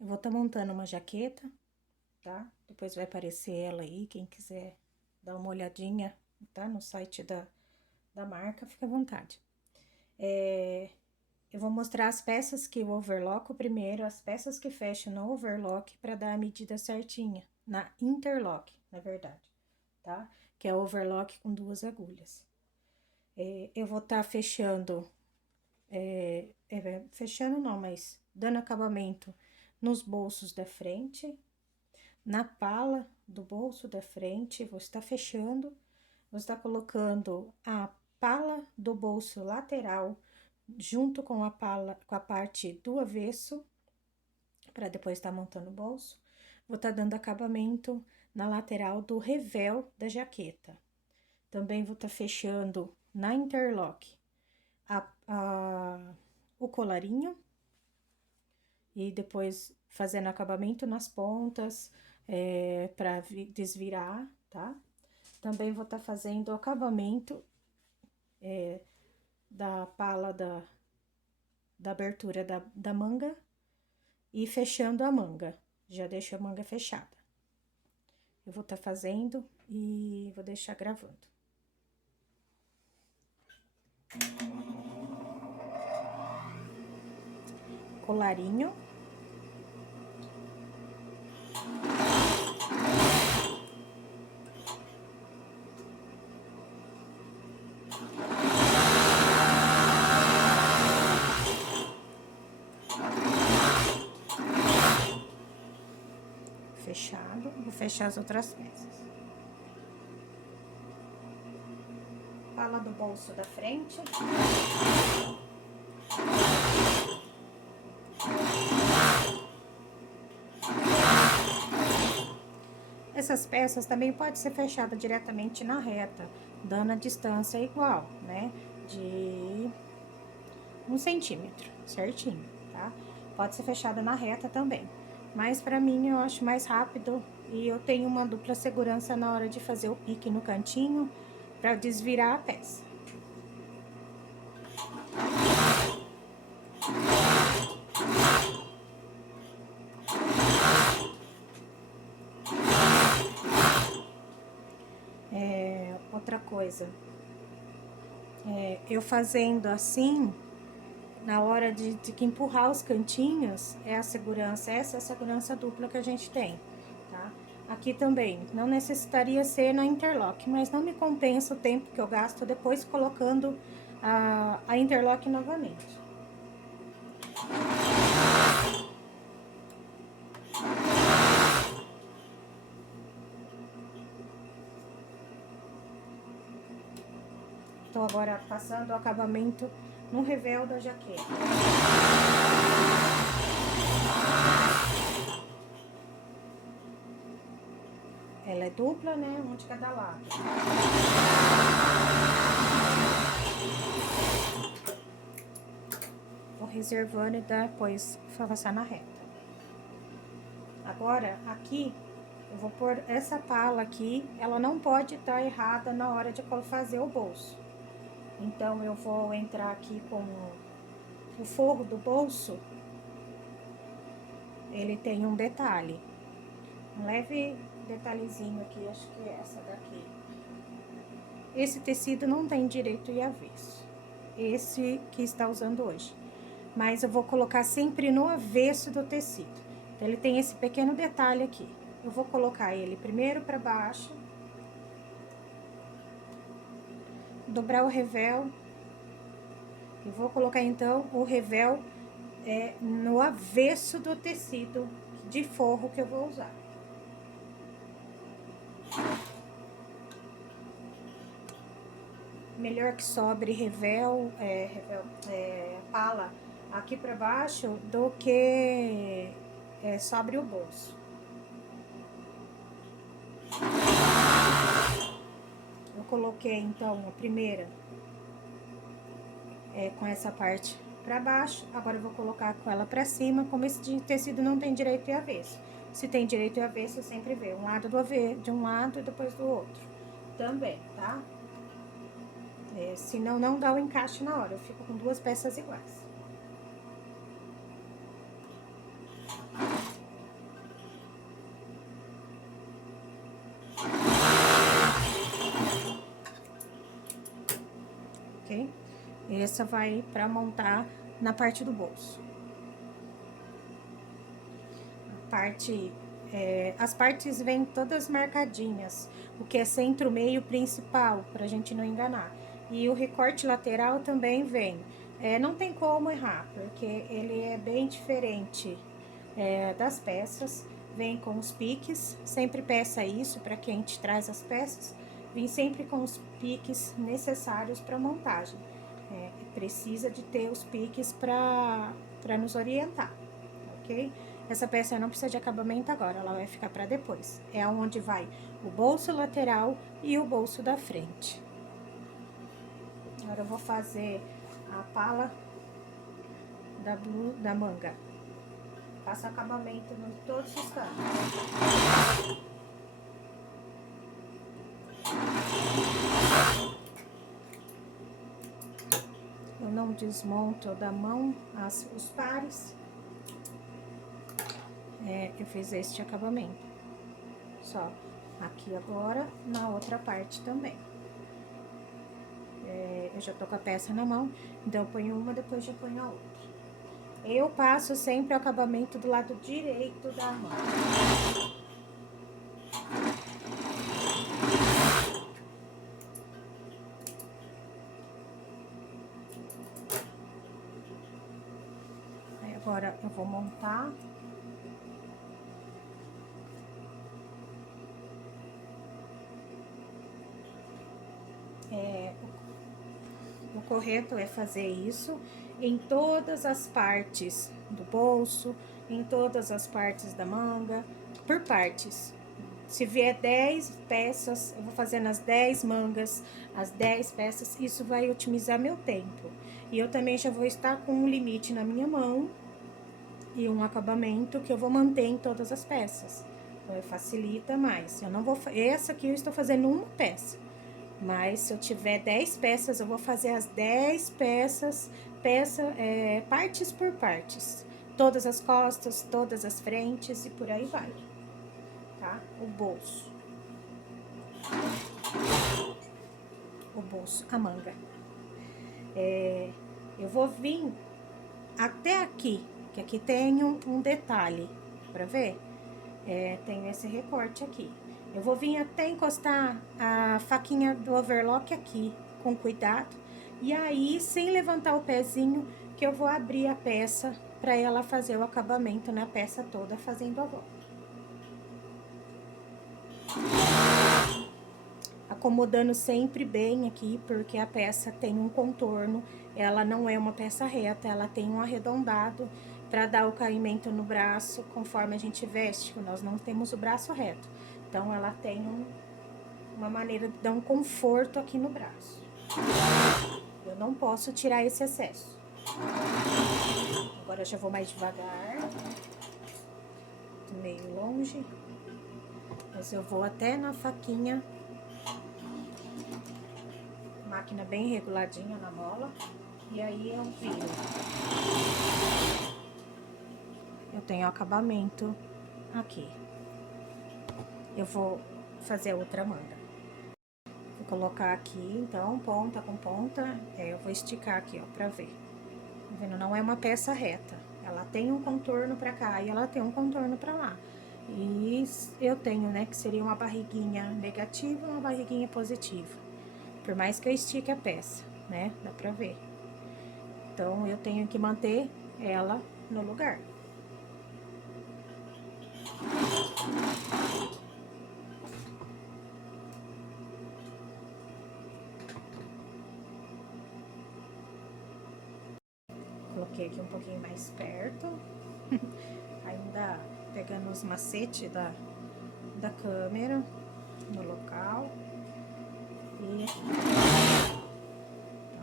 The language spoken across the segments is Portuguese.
Eu vou estar montando uma jaqueta, tá? Depois vai aparecer ela aí, quem quiser dar uma olhadinha, tá? No site da marca, fica à vontade. Eu vou mostrar as peças que eu overloco primeiro, as peças que fecham no overlock para dar a medida certinha, na interlock, na verdade, tá? Que é overlock com 2 agulhas. Eu vou estar fechando, fechando não, mas dando acabamento nos bolsos da frente, na pala do bolso da frente, vou estar fechando, vou estar colocando a pala do bolso lateral junto com a pala, com a parte do avesso, para depois estar montando o bolso. Vou estar dando acabamento na lateral do revel da jaqueta. Também vou estar fechando na interlock o colarinho e depois fazendo acabamento nas pontas para desvirar, tá? Também vou estar fazendo o acabamento da pala da abertura da manga e fechando a manga. Já deixo a manga fechada. Eu vou estar fazendo e vou deixar gravando. Colarinho. Fechado, vou fechar as outras peças. Pala do bolso da frente. Essas peças também pode ser fechada diretamente na reta, dando a distância igual, né? De 1 centímetro, certinho, tá? Pode ser fechada na reta também. Mas pra mim eu acho mais rápido e eu tenho uma dupla segurança na hora de fazer o pique no cantinho pra desvirar a peça. Outra coisa, eu fazendo assim, na hora de que empurrar os cantinhos, é a segurança, essa é a segurança dupla que a gente tem, tá? Aqui também, não necessitaria ser na interlock, mas não me compensa o tempo que eu gasto depois colocando a interlock novamente. Tô agora passando o acabamento no revel da jaqueta. Ela é dupla, né? Um de cada lado. Vou reservando e depois vou passar na reta. Agora, aqui, eu vou pôr essa pala aqui, ela não pode estar errada na hora de fazer o bolso. Então, eu vou entrar aqui com o forro do bolso, ele tem um detalhe, um leve detalhezinho aqui, acho que é essa daqui. Esse tecido não tem direito e avesso, esse que está usando hoje. Mas eu vou colocar sempre no avesso do tecido. Então, ele tem esse pequeno detalhe aqui. Eu vou colocar ele primeiro para baixo, dobrar o revel, e vou colocar então o revel no avesso do tecido de forro que eu vou usar. Melhor que sobre pala aqui para baixo do que sobre o bolso. Eu coloquei então a primeira com essa parte para baixo, agora eu vou colocar com ela para cima, como esse tecido não tem direito e avesso. Se tem direito e avesso, eu sempre vejo um lado de um lado e depois do outro também, tá? Senão não dá o encaixe na hora, eu fico com 2 peças iguais. Essa vai para montar na parte do bolso. As partes vêm todas marcadinhas, o que é centro, meio, principal, pra gente não enganar. E o recorte lateral também vem. Não tem como errar, porque ele é bem diferente das peças. Vem com os piques, sempre peça isso para quem te traz as peças. Vem sempre com os piques necessários para montagem. Precisa de ter os piques para nos orientar, ok? Essa peça não precisa de acabamento agora, ela vai ficar para depois. É onde vai o bolso lateral e o bolso da frente. Agora eu vou fazer a pala da manga. Faço acabamento em todos os cantos. Eu não desmonto da mão os pares. Eu fiz este acabamento. Só aqui agora, na outra parte também. Eu já tô com a peça na mão, então eu ponho uma, depois já ponho a outra. Eu passo sempre o acabamento do lado direito da mão. Aí agora eu vou montar. O correto é fazer isso em todas as partes do bolso, em todas as partes da manga, por partes. Se vier 10 peças, eu vou fazer nas 10 mangas, as 10 peças, isso vai otimizar meu tempo. E eu também já vou estar com um limite na minha mão e um acabamento que eu vou manter em todas as peças. Então, facilita mais. Eu não vou... Essa aqui eu estou fazendo uma peça. Mas se eu tiver 10 peças, eu vou fazer as 10 peças, partes por partes. Todas as costas, todas as frentes e por aí vai, tá? O bolso, a manga. Eu vou vir até aqui, que aqui tem um detalhe, pra ver? Tem esse recorte aqui. Eu vou vir até encostar a faquinha do overlock aqui, com cuidado. E aí, sem levantar o pezinho, que eu vou abrir a peça para ela fazer o acabamento na peça toda, fazendo a volta. Acomodando sempre bem aqui, porque a peça tem um contorno, ela não é uma peça reta, ela tem um arredondado para dar o caimento no braço, conforme a gente veste, nós não temos o braço reto. Então, ela tem uma maneira de dar um conforto aqui no braço. Eu não posso tirar esse excesso. Agora, eu já vou mais devagar. Tô meio longe. Mas eu vou até na faquinha. Máquina bem reguladinha na mola. E aí, eu viro. Eu tenho acabamento aqui. Eu vou fazer outra manga. Vou colocar aqui, então, ponta com ponta. Eu vou esticar aqui, ó, pra ver. Tá vendo? Não é uma peça reta. Ela tem um contorno pra cá e ela tem um contorno pra lá. E eu tenho, né, que seria uma barriguinha negativa e uma barriguinha positiva. Por mais que eu estique a peça, né? Dá pra ver. Então, eu tenho que manter ela no lugar. Coloquei aqui um pouquinho mais perto. Ainda pegando os macetes da câmera no local. E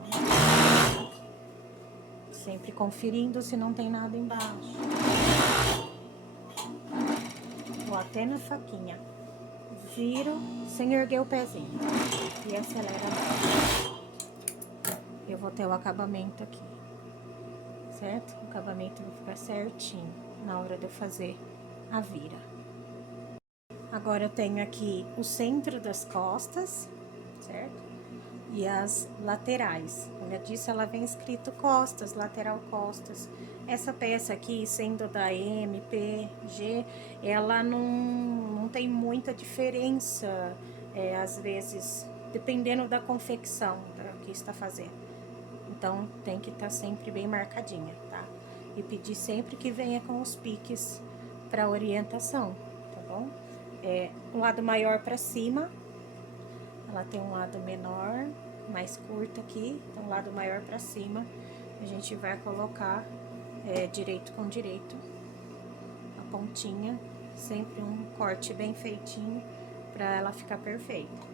então, sempre conferindo se não tem nada embaixo. Vou até na faquinha. Viro sem erguer o pezinho. E acelera. Eu vou ter o acabamento aqui. Certo? O acabamento vai ficar certinho na hora de eu fazer a vira. Agora, eu tenho aqui o centro das costas, certo? e as laterais. Como eu disse, ela vem escrito costas, lateral costas. Essa peça aqui, sendo da MPG, ela não tem muita diferença, às vezes, dependendo da confecção que está fazendo. Então, tem que estar sempre bem marcadinha, tá? E pedir sempre que venha com os piques para orientação, tá bom? Um lado maior para cima, ela tem um lado menor, mais curto aqui, então um lado maior para cima. A gente vai colocar direito com direito, a pontinha, sempre um corte bem feitinho para ela ficar perfeita.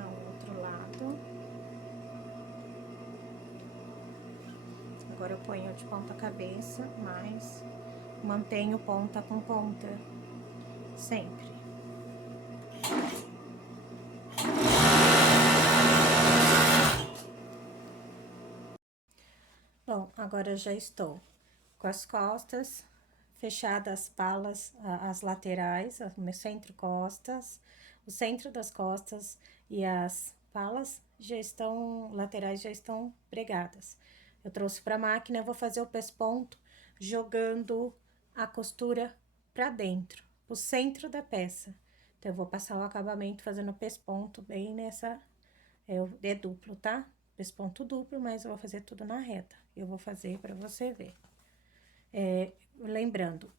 Ao outro lado. Agora eu ponho de ponta cabeça, mas mantenho ponta com ponta, sempre. Bom, agora já estou com as costas fechadas, as palas, as laterais, o meu centro-costas, o centro das costas e as palas já estão, laterais já estão pregadas. Eu trouxe para a máquina, eu vou fazer o pesponto jogando a costura para dentro, o centro da peça. Então, eu vou passar o acabamento fazendo o pesponto bem nessa, é duplo, tá? Pesponto duplo, mas eu vou fazer tudo na reta. Eu vou fazer para você ver. Lembrando,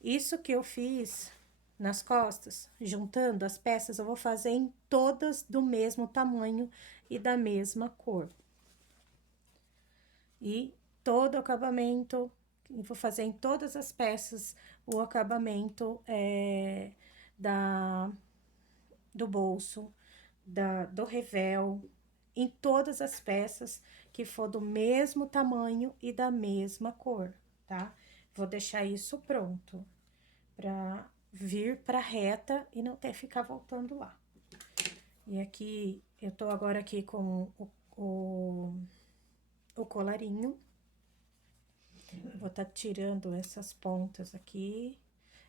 isso que eu fiz nas costas, juntando as peças, eu vou fazer em todas do mesmo tamanho e da mesma cor. E todo o acabamento, eu vou fazer em todas as peças o acabamento do bolso, do revel, em todas as peças que for do mesmo tamanho e da mesma cor, tá? Vou deixar isso pronto pra vir pra reta e não ter que ficar voltando lá. E aqui, eu tô agora aqui com o colarinho. Vou tá tirando essas pontas aqui.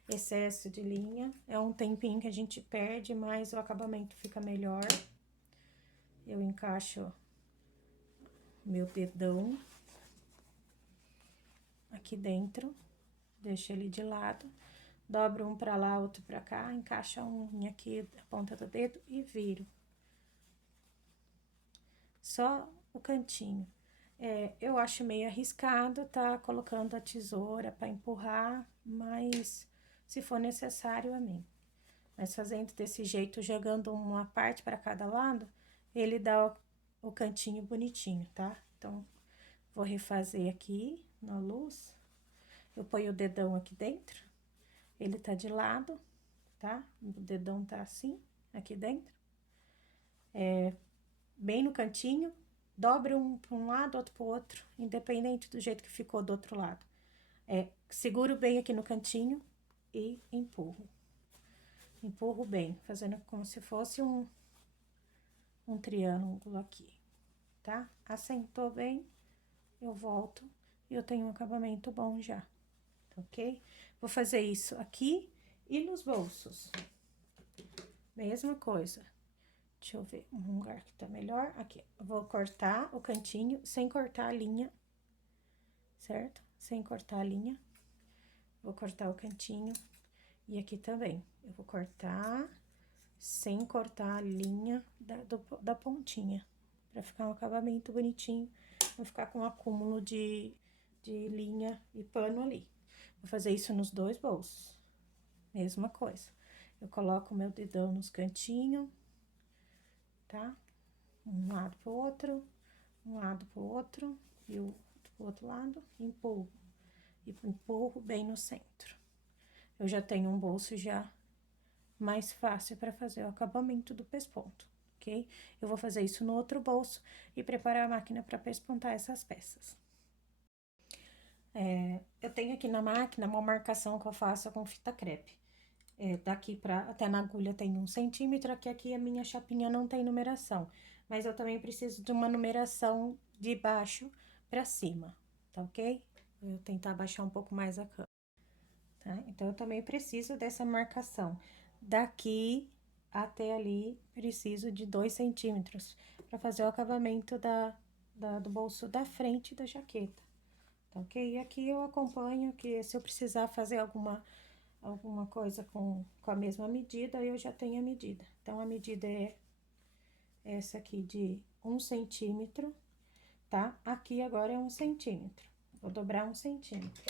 Excesso de linha. É um tempinho que a gente perde, mas o acabamento fica melhor. Eu encaixo meu dedão aqui dentro, deixo ele de lado, dobro um pra lá, outro pra cá, encaixa a unha aqui, a ponta do dedo e viro. Só o cantinho. Eu acho meio arriscado tá colocando a tesoura pra empurrar, mas se for necessário, amém. Mas fazendo desse jeito, jogando uma parte para cada lado, ele dá o cantinho bonitinho, tá? Então, vou refazer aqui na luz. Eu ponho o dedão aqui dentro, ele tá de lado, tá? O dedão tá assim, aqui dentro. Bem no cantinho, dobro um para um lado, outro pro outro, independente do jeito que ficou do outro lado. Seguro bem aqui no cantinho e empurro. Empurro bem, fazendo como se fosse um triângulo aqui, tá? Assentou bem, eu volto e eu tenho um acabamento bom já, ok? Vou fazer isso aqui e nos bolsos. Mesma coisa. Deixa eu ver um lugar que tá melhor. Aqui, eu vou cortar o cantinho sem cortar a linha, certo? Sem cortar a linha. Vou cortar o cantinho. E aqui também, eu vou cortar sem cortar a linha da pontinha, pra ficar um acabamento bonitinho, não ficar com um acúmulo de linha e pano ali. Vou fazer isso nos dois bolsos, mesma coisa. Eu coloco o meu dedão nos cantinhos, tá? Um lado pro outro, um lado pro outro, e o pro outro lado, empurro. E empurro bem no centro. Eu já tenho um bolso já mais fácil para fazer o acabamento do pesponto, ok? Eu vou fazer isso no outro bolso e preparar a máquina para pespontar essas peças. Eu tenho aqui na máquina uma marcação que eu faço com fita crepe. Daqui para até na agulha tem 1 centímetro, aqui a minha chapinha não tem numeração, mas eu também preciso de uma numeração de baixo para cima, tá ok? Eu vou tentar abaixar um pouco mais a câmera. tá? Então, eu também preciso dessa marcação. Daqui até ali, preciso de 2 centímetros para fazer o acabamento do bolso da frente da jaqueta, tá ok? E aqui eu acompanho que se eu precisar fazer alguma coisa com a mesma medida, eu já tenho a medida. Então, a medida é essa aqui de 1 centímetro, tá? Aqui agora é 1 centímetro. Vou dobrar 1 centímetro.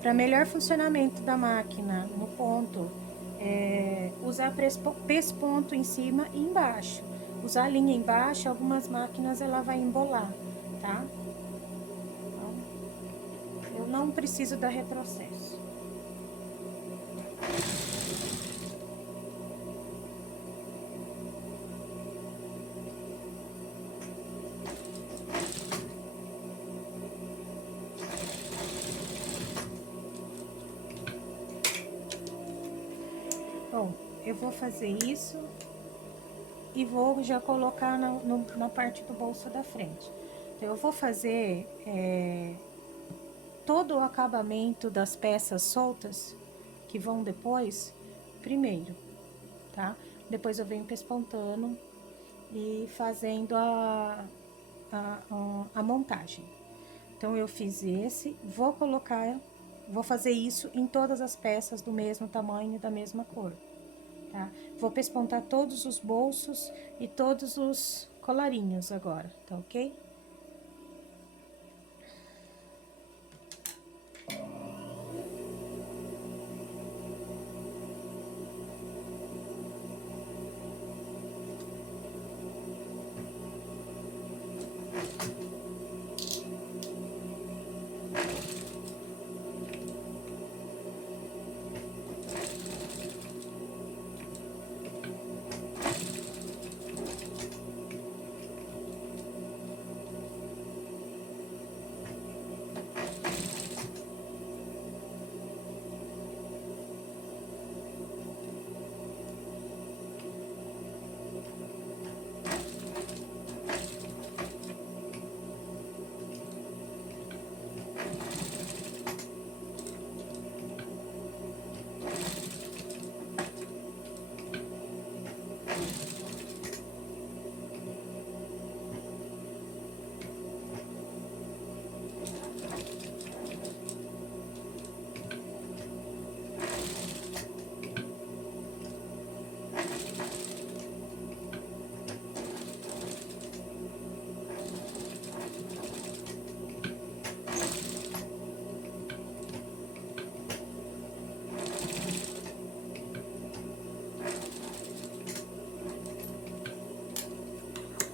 Para melhor funcionamento da máquina no ponto, usar pesponto em cima e embaixo. Usar linha embaixo, algumas máquinas ela vai embolar, tá? Então, eu não preciso dar retrocesso. Bom, eu vou fazer isso e vou já colocar na parte do bolso da frente. Então, eu vou fazer todo o acabamento das peças soltas que vão depois, primeiro, tá? Depois eu venho pespontando e fazendo a montagem. Então, eu fiz esse, vou fazer isso em todas as peças do mesmo tamanho e da mesma cor, tá? Vou pespontar todos os bolsos e todos os colarinhos agora, tá ok?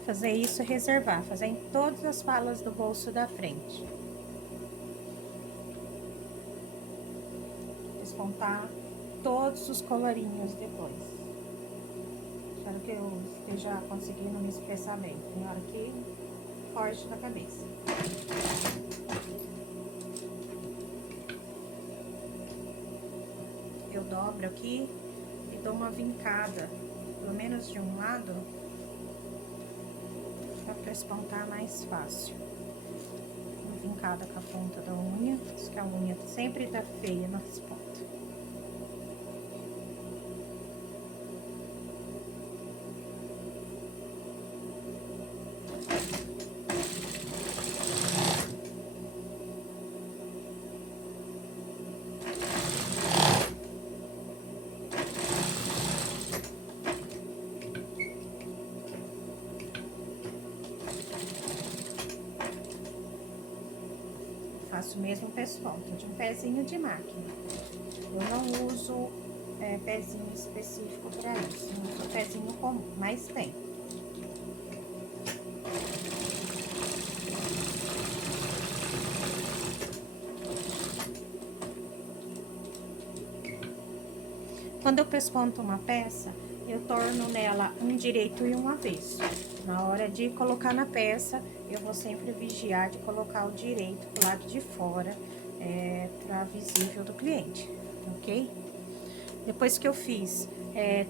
Fazer isso e reservar, fazer em todas as falas do bolso da frente. Despontar todos os colarinhos depois. Espero que eu esteja conseguindo me expressar bem. Tem hora que foge da cabeça. Eu dobro aqui e dou uma vincada, pelo menos de um lado, para espontar mais fácil. Uma vincada com a ponta da unha, porque a unha sempre tá feia nas pontas. Faço mesmo pesponto de um pezinho de máquina. Eu não uso pezinho específico para isso, eu uso pezinho comum, mas tem. Quando eu pesponto uma peça, eu torno nela um direito e um avesso. Na hora de colocar na peça, eu vou sempre vigiar de colocar o direito pro lado de fora, para visível do cliente, ok? Depois que eu fiz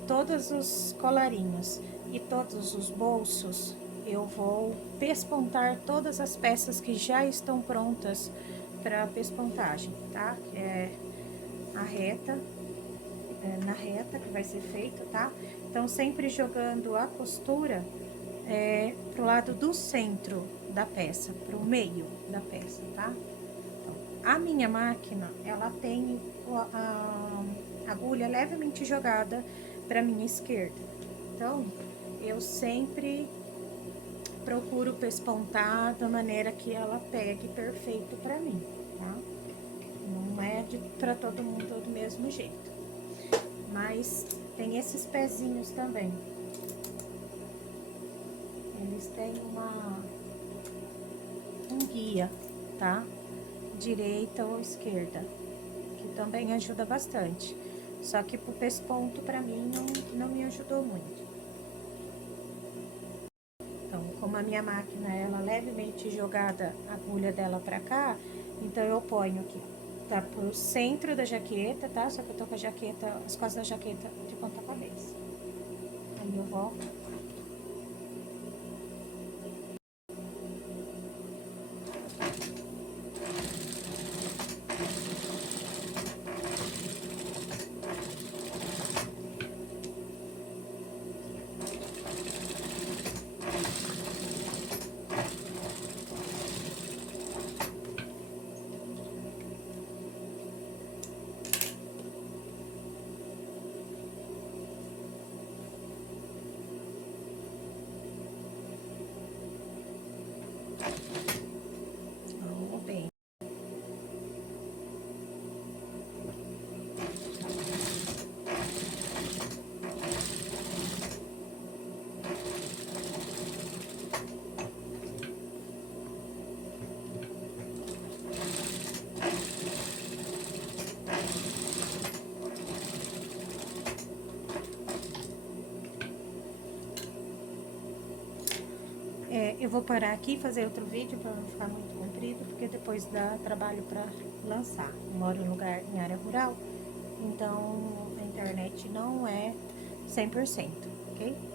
todos os colarinhos e todos os bolsos, eu vou pespontar todas as peças que já estão prontas para pespontagem, tá? É a reta, na reta que vai ser feita, tá? Então, sempre jogando a costura pro lado do centro da peça, pro meio da peça, tá? Então, a minha máquina, ela tem a agulha levemente jogada para minha esquerda. Então, eu sempre procuro pespontar da maneira que ela pegue perfeito para mim, tá? Não é para todo mundo do mesmo jeito. Mas tem esses pezinhos também. Eles têm um guia, tá? Direita ou esquerda, que também ajuda bastante. Só que pro pesponto, pra mim, não me ajudou muito. Então, como a minha máquina, ela levemente jogada a agulha dela pra cá, então eu ponho aqui, tá pro centro da jaqueta, tá? Só que eu tô com a jaqueta, as costas da jaqueta de ponta cabeça. Aí eu volto. Vamos bem. Eu vou parar aqui e fazer outro vídeo para não ficar muito comprido, porque depois dá trabalho para lançar. Eu moro em área rural, então a internet não é 100%, ok?